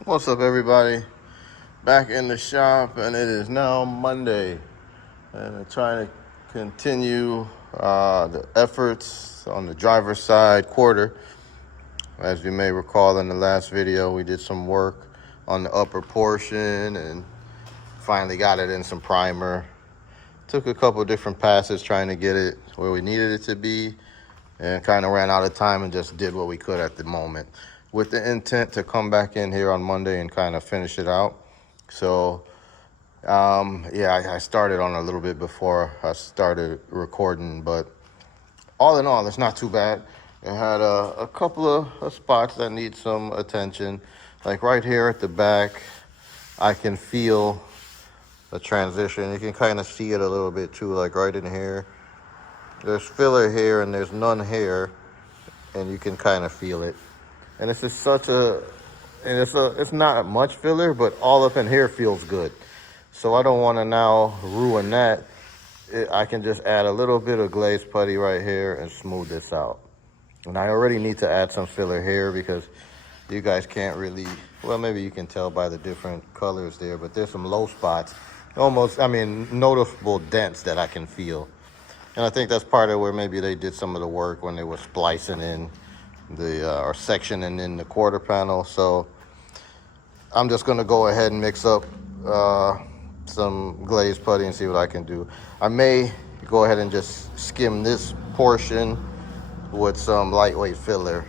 What's up, everybody? Back in the shop, and it is now Monday, and I'm trying to continue the efforts on the driver's side quarter. As you may recall, in the last video, we did some work on the upper portion and finally got it in some primer. Took a couple different passes trying to get it where we needed it to be, and kind of ran out of time and just did what we could at the moment, with the intent to come back in here on Monday and kind of finish it out. So yeah, I started on a little bit before I started recording, but all in all, it's not too bad. It had a couple of spots that need some attention. Like right here at the back, I can feel the transition. You can kind of see it a little bit too, like right in here. There's filler here and there's none here, and you can kind of feel it. And it's just it's not much filler, but all up in here feels good. So I don't want to now ruin that. I can just add a little bit of glaze putty right here and smooth this out. And I already need to add some filler here because you guys can't really, well, maybe you can tell by the different colors there, but there's some low spots, noticeable dents that I can feel. And I think that's part of where maybe they did some of the work when they were splicing in or sectioning in the quarter panel. So I'm just gonna go ahead and mix up some glaze putty and see what I can do. I may go ahead and just skim this portion with some lightweight filler.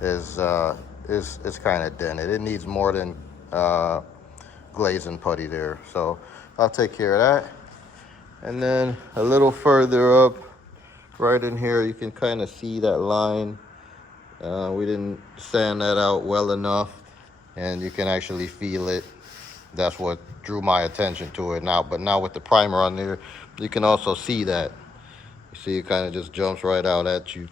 It's kind of dented. It needs more than glaze and putty there. So I'll take care of that. And then a little further up, right in here, you can kind of see that line. We didn't sand that out well enough, and you can actually feel it. That's what drew my attention to it now. But now with the primer on there, you can also see that. You see it kind of just jumps right out at you.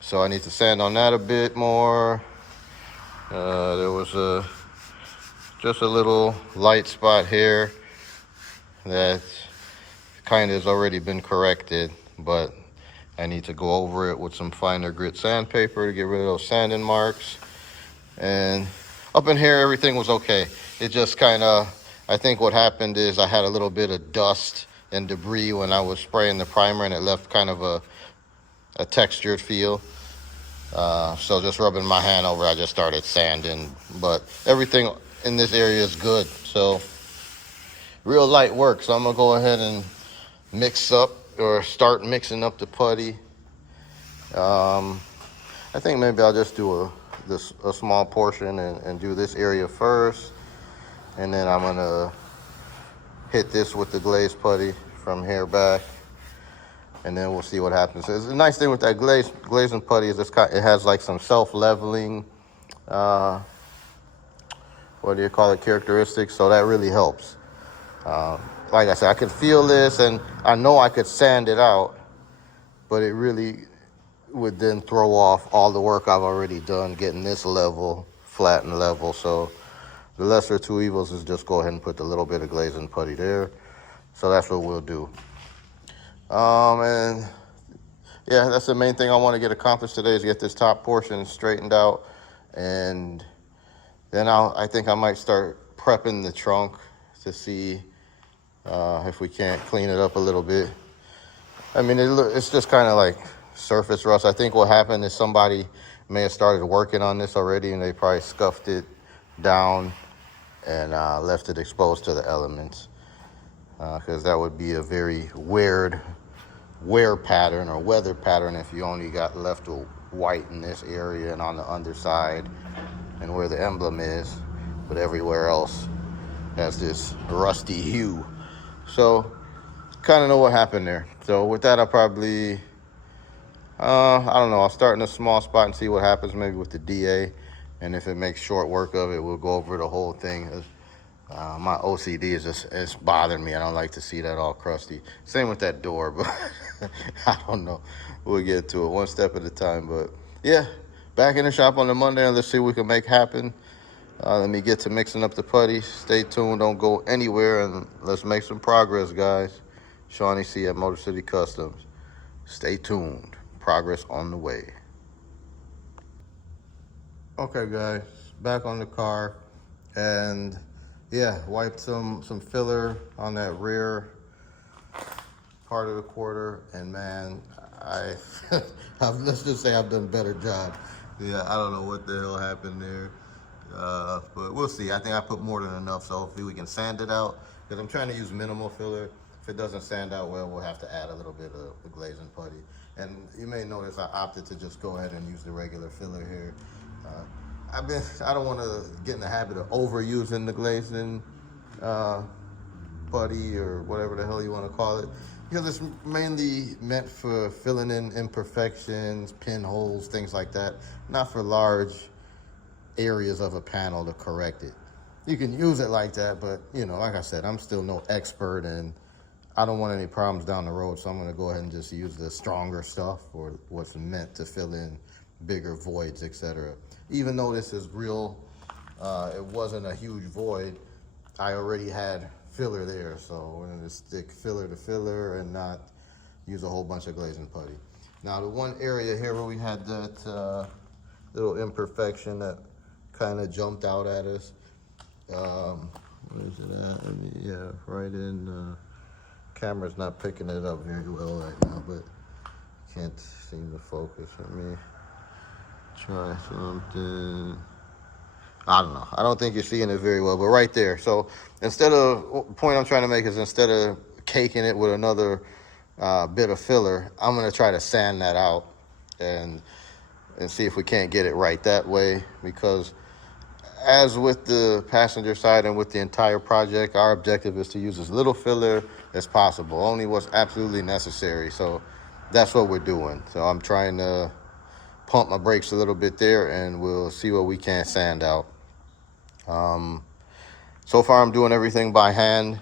So I need to sand on that a bit more. There was just a little light spot here that kind of has already been corrected, but I need to go over it with some finer grit sandpaper to get rid of those sanding marks. And up in here, everything was okay. It just kind of, I think what happened is I had a little bit of dust and debris when I was spraying the primer, and it left kind of a textured feel. So just rubbing my hand over, I just started sanding. But everything in this area is good. So real light work. So I'm gonna go ahead and start mixing up the putty. I think maybe I'll just do a small portion and do this area first, and then I'm gonna hit this with the glaze putty from here back, and then we'll see what happens. So the nice thing with that glaze and putty is it has like some self-leveling, what do you call it, characteristics. So that really helps. Like I said, I could feel this, and I know I could sand it out, but it really would then throw off all the work I've already done getting this level, flat and level. So the lesser of two evils is just go ahead and put a little bit of glaze and putty there. So that's what we'll do. And yeah, that's the main thing I want to get accomplished today, is get this top portion straightened out. And then I think I might start prepping the trunk to see if we can't clean it up a little bit. I mean, it's just kind of like surface rust. I think what happened is somebody may have started working on this already, and they probably scuffed it down and left it exposed to the elements, because that would be a very weird wear pattern or weather pattern if you only got left with white in this area and on the underside and where the emblem is, but everywhere else has this rusty hue. So kind of know what happened there. So with that, I'll probably I don't know, I'll start in a small spot and see what happens, maybe with the DA, and if it makes short work of it, we'll go over the whole thing. My OCD it's bothering me. I don't like to see that all crusty. Same with that door, but I don't know. We'll get to it one step at a time. But yeah, back in the shop on the Monday, and let's see what we can make happen. Let me get to mixing up the putty. Stay tuned, don't go anywhere, and let's make some progress, guys. Shawnee C at Motor City Customs. Stay tuned. Progress on the way. Okay, guys, back on the car. And yeah, wiped some filler on that rear part of the quarter, and man, let's just say I've done a better job. Yeah, I don't know what the hell happened there, but we'll see. I think I put more than enough, so hopefully we can sand it out, because I'm trying to use minimal filler. If it doesn't sand out well, we'll have to add a little bit of the glazing putty. And you may notice I opted to just go ahead and use the regular filler here. I don't want to get in the habit of overusing the glazing putty or whatever the hell you want to call it, because it's mainly meant for filling in imperfections, pinholes, things like that, not for large areas of a panel to correct it. You can use it like that, but you know, like I said, I'm still no expert, and I don't want any problems down the road, so I'm going to go ahead and just use the stronger stuff, or what's meant to fill in bigger voids, etc. Even though this is real, it wasn't a huge void, I already had filler there, so we're going to stick filler to filler and not use a whole bunch of glazing putty. Now the one area here where we had that little imperfection that kind of jumped out at us, where is it at? I mean, yeah, right in, camera's not picking it up very well right now, but can't seem to focus. Let me try something. I don't know. I don't think you're seeing it very well, but right there. So instead of, the point I'm trying to make is, instead of caking it with another bit of filler, I'm going to try to sand that out and see if we can't get it right that way, because as with the passenger side and with the entire project, our objective is to use as little filler as possible, only what's absolutely necessary. So that's what we're doing. So I'm trying to pump my brakes a little bit there, and we'll see what we can sand out. So far I'm doing everything by hand.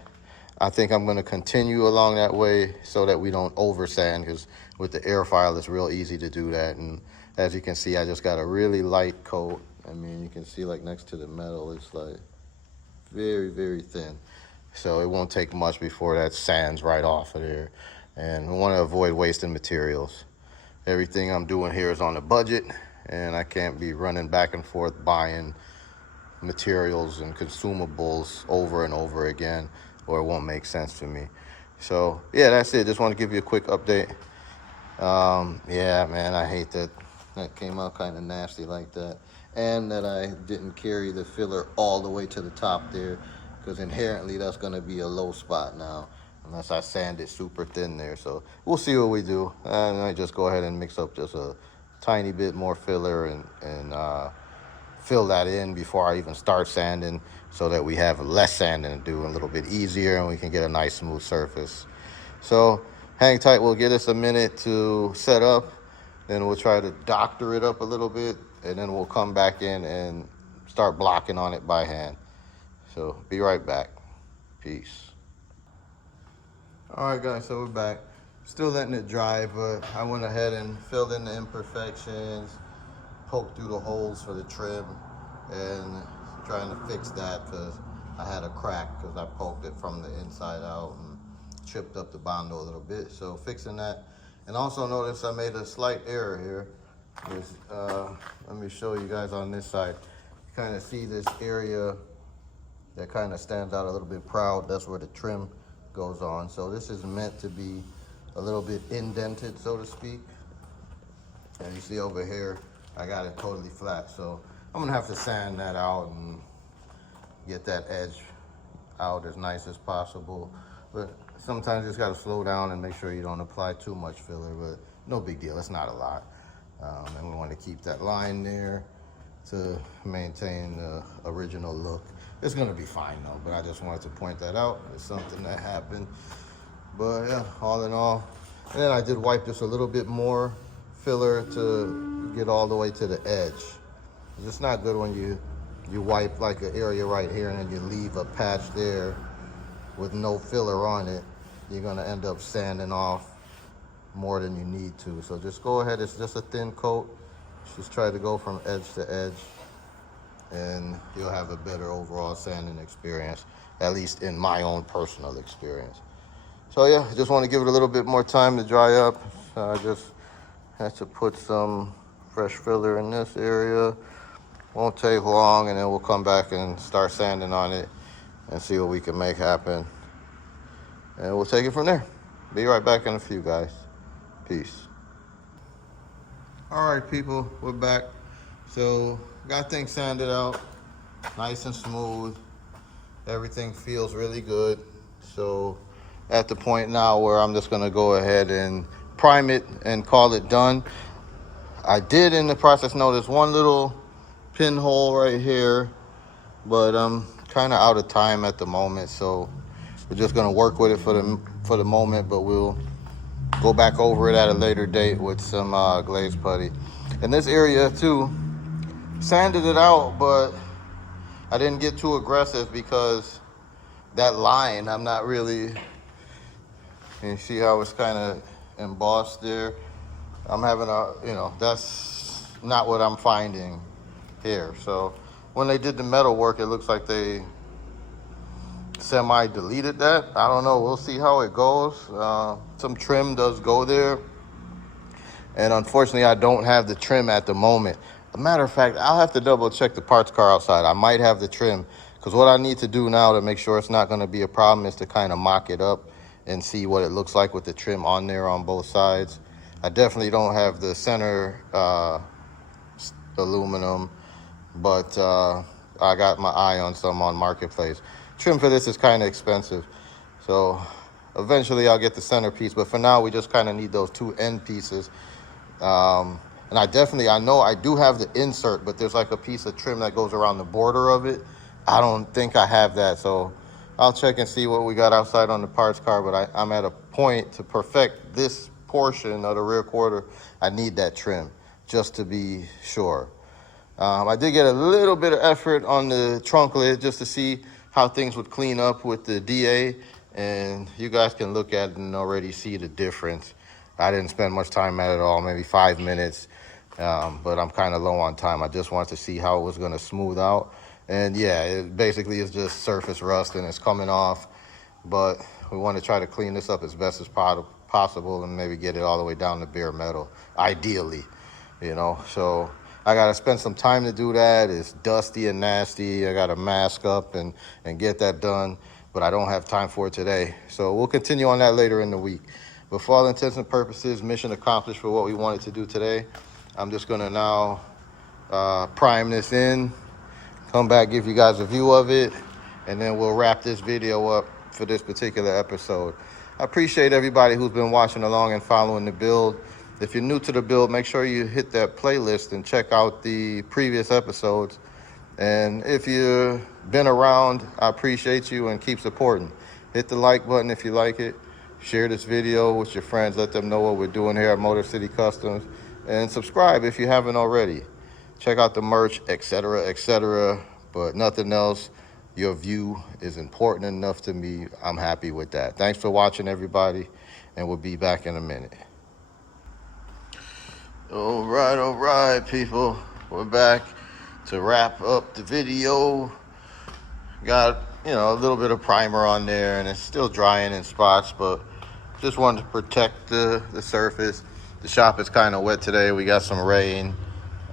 I think I'm going to continue along that way so that we don't over sand, because with the air file it's real easy to do that. And as you can see, I just got a really light coat. I mean, you can see like next to the metal, it's like very, very thin. So it won't take much before that sands right off of there. And we want to avoid wasting materials. Everything I'm doing here is on a budget, and I can't be running back and forth buying materials and consumables over and over again, or it won't make sense to me. So yeah, that's it. Just want to give you a quick update. Yeah, man, I hate that came out kind of nasty like that, and that I didn't carry the filler all the way to the top there, because inherently that's going to be a low spot now unless I sand it super thin there. So we'll see what we do. And I just go ahead and mix up just a tiny bit more filler and fill that in before I even start sanding, so that we have less sanding to do, a little bit easier, and we can get a nice smooth surface. So hang tight, we'll get us a minute to set up, then we'll try to doctor it up a little bit, and then we'll come back in and start blocking on it by hand. So be right back. Peace. All right guys, so we're back. Still letting it dry, but I went ahead and filled in the imperfections, poked through the holes for the trim, and trying to fix that because I had a crack because I poked it from the inside out and chipped up the bondo a little bit. So fixing that. And also notice I made a slight error here. Let me show you guys on this side. You kind of see this area that kind of stands out a little bit proud. That's where the trim goes on. So this is meant to be a little bit indented, so to speak. And you see over here, I got it totally flat. So I'm gonna have to sand that out and get that edge out as nice as possible. But sometimes you just gotta slow down and make sure you don't apply too much filler, but no big deal, it's not a lot. And we wanna keep that line there to maintain the original look. It's gonna be fine though, but I just wanted to point that out. It's something that happened. But yeah, all in all. And then I did wipe this a little bit more filler to get all the way to the edge. It's not good when you wipe like an area right here and then you leave a patch there with no filler on it. You're gonna end up sanding off more than you need to. So just go ahead, it's just a thin coat. Just try to go from edge to edge, and you'll have a better overall sanding experience, at least in my own personal experience. So yeah, just want to give it a little bit more time to dry up. I just had to put some fresh filler in this area. Won't take long, and then we'll come back and start sanding on it and see what we can make happen. And we'll take it from there. Be right back in a few, guys. Peace. All right, people, we're back. So got things sanded out, nice and smooth. Everything feels really good. So at the point now where I'm just gonna go ahead and prime it and call it done. I did in the process notice one little pinhole right here, but I'm kind of out of time at the moment, so we're just gonna work with it for the moment, but we'll go back over it at a later date with some glaze putty. In this area too, sanded it out, but I didn't get too aggressive because that line, I'm not really, you see how it's kind of embossed there? I'm having that's not what I'm finding here. So when they did the metal work, it looks like they semi-deleted that. I don't know, we'll see how it goes. Some trim does go there, and unfortunately I don't have the trim at the moment. As a matter of fact, I'll have to double check the parts car outside. I might have the trim, because what I need to do now to make sure it's not going to be a problem is to kind of mock it up and see what it looks like with the trim on there on both sides. I definitely don't have the center aluminum, but I got my eye on some on Marketplace. Trim for this is kind of expensive, so eventually I'll get the centerpiece, but for now we just kind of need those two end pieces. And I know I do have the insert, but there's like a piece of trim that goes around the border of it. I don't think I have that, so I'll check and see what we got outside on the parts car, but I'm at a point to perfect this portion of the rear quarter. I need that trim just to be sure. I did get a little bit of effort on the trunk lid just to see how things would clean up with the DA, and you guys can look at it and already see the difference. I didn't spend much time at it all, maybe 5 minutes, but I'm kind of low on time. I just wanted to see how it was going to smooth out. And yeah, it basically is just surface rust and it's coming off, but we want to try to clean this up as best as possible and maybe get it all the way down to bare metal, ideally, So I got to spend some time to do that. It's dusty and nasty. I got to mask up and get that done, but I don't have time for it today. So we'll continue on that later in the week. But for all intents and purposes, mission accomplished for what we wanted to do today. I'm just gonna now prime this in, come back, give you guys a view of it, and then we'll wrap this video up for this particular episode. I appreciate everybody who's been watching along and following the build. If you're new to the build, make sure you hit that playlist and check out the previous episodes. And if you've been around, I appreciate you and keep supporting. Hit the like button if you like it. Share this video with your friends. Let them know what we're doing here at Motor City Customs. And subscribe if you haven't already. Check out the merch, etc., etc. But nothing else. Your view is important enough to me. I'm happy with that. Thanks for watching, everybody. And we'll be back in a minute. All right, people. We're back to wrap up the video. Got, a little bit of primer on there, and it's still drying in spots, but just wanted to protect the surface. The shop is kind of wet today. We got some rain,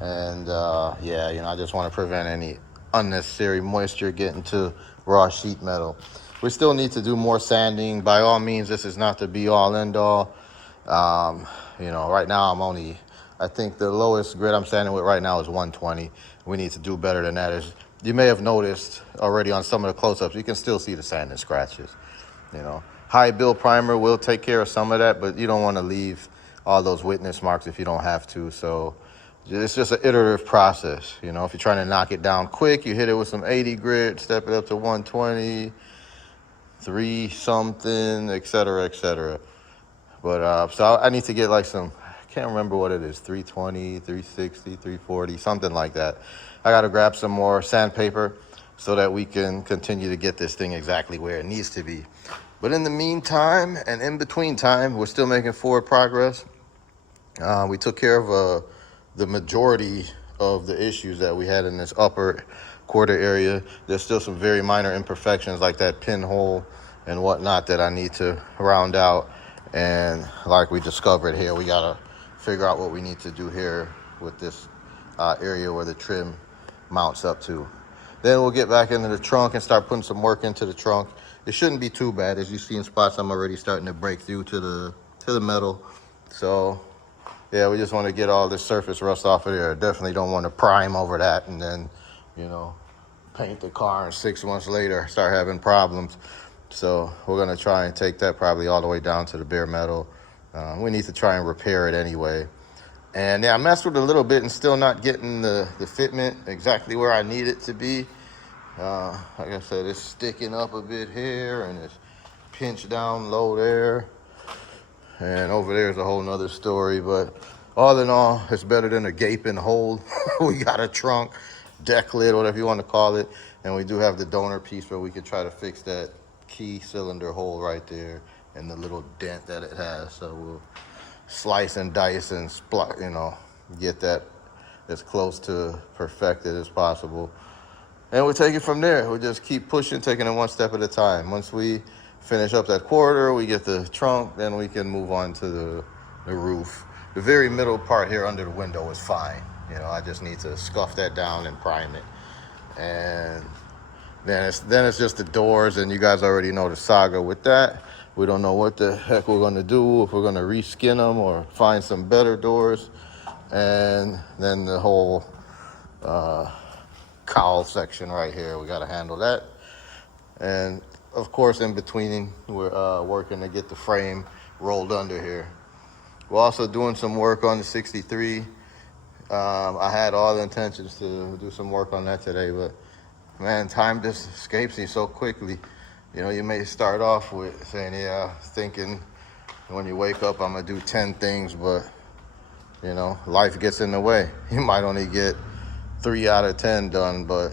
and I just want to prevent any unnecessary moisture getting to raw sheet metal. We still need to do more sanding. By all means, this is not the be-all, end-all. Right now I think the lowest grit I'm sanding with right now is 120. We need to do better than that. As you may have noticed already on some of the close-ups, you can still see the sand and scratches. High build primer will take care of some of that, but you don't want to leave all those witness marks if you don't have to. So it's just an iterative process. If you're trying to knock it down quick, you hit it with some 80 grit, step it up to 120, 3 something, etc., etc. But so I need to get like some, I can't remember what it is, 320, 360, 340, something like that. I got to grab some more sandpaper so that we can continue to get this thing exactly where it needs to be. But in the meantime and in between time, we're still making forward progress. We took care of the majority of the issues that we had in this upper quarter area. There's still some very minor imperfections like that pinhole and whatnot that I need to round out. And like we discovered here, we gotta figure out what we need to do here with this area where the trim mounts up to. Then we'll get back into the trunk and start putting some work into the trunk. It shouldn't be too bad. As you see in spots, I'm already starting to break through to the metal. So yeah, we just want to get all the surface rust off of there. Definitely don't want to prime over that and then, you know, paint the car and 6 months later start having problems. So we're going to try and take that probably all the way down to the bare metal. We need to try and repair it anyway. And yeah, I messed with it a little bit and still not getting the fitment exactly where I need it to be. Like I said, it's sticking up a bit here and it's pinched down low there. And over there is a whole nother story. But all in all, it's better than a gaping hole. We got a trunk, deck lid, whatever you want to call it. And we do have the donor piece where we can try to fix that key cylinder hole right there and the little dent that it has. So we'll slice and dice and you know, get that as close to perfected as possible. And we'll take it from there. We'll just keep pushing, taking it one step at a time. Once we finish up that quarter, we get the trunk, then we can move on to the roof. The very middle part here under the window is fine. You know, I just need to scuff that down and prime it. And then it's just the doors, and you guys already know the saga with that. We don't know what the heck we're gonna do, if we're gonna reskin them or find some better doors. And then the whole cowl section right here, we gotta handle that. And of course, in between, we're working to get the frame rolled under here. We're also doing some work on the 63. I had all the intentions to do some work on that today, but man, time just escapes me so quickly. You know, you may start off with saying, yeah, thinking when you wake up, I'm gonna do 10 things, but you know, life gets in the way. You might only get 3 out of 10 done, but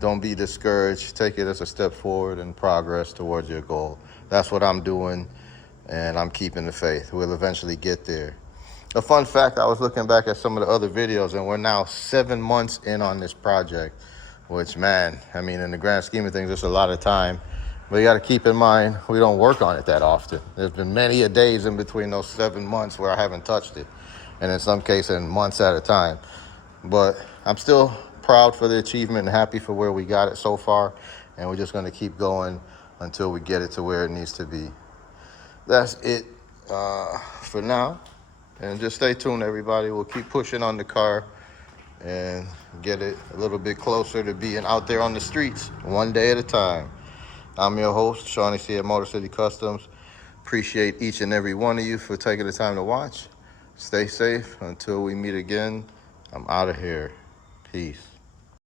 don't be discouraged. Take it as a step forward and progress towards your goal. That's what I'm doing, and I'm keeping the faith. We'll eventually get there. A fun fact, I was looking back at some of the other videos, and we're now 7 months in on this project, which, man, I mean, in the grand scheme of things, it's a lot of time. But you got to keep in mind, we don't work on it that often. There's been many a days in between those 7 months where I haven't touched it, and in some cases, months at a time. But I'm still proud for the achievement and happy for where we got it so far, and we're just going to keep going until we get it to where it needs to be. That's it for now, and just stay tuned, everybody. We'll keep pushing on the car and get it a little bit closer to being out there on the streets, one day at a time. I'm your host, Shawnee at Motor City Customs. Appreciate each and every one of you for taking the time to watch. Stay safe until we meet again. I'm out of here. Peace.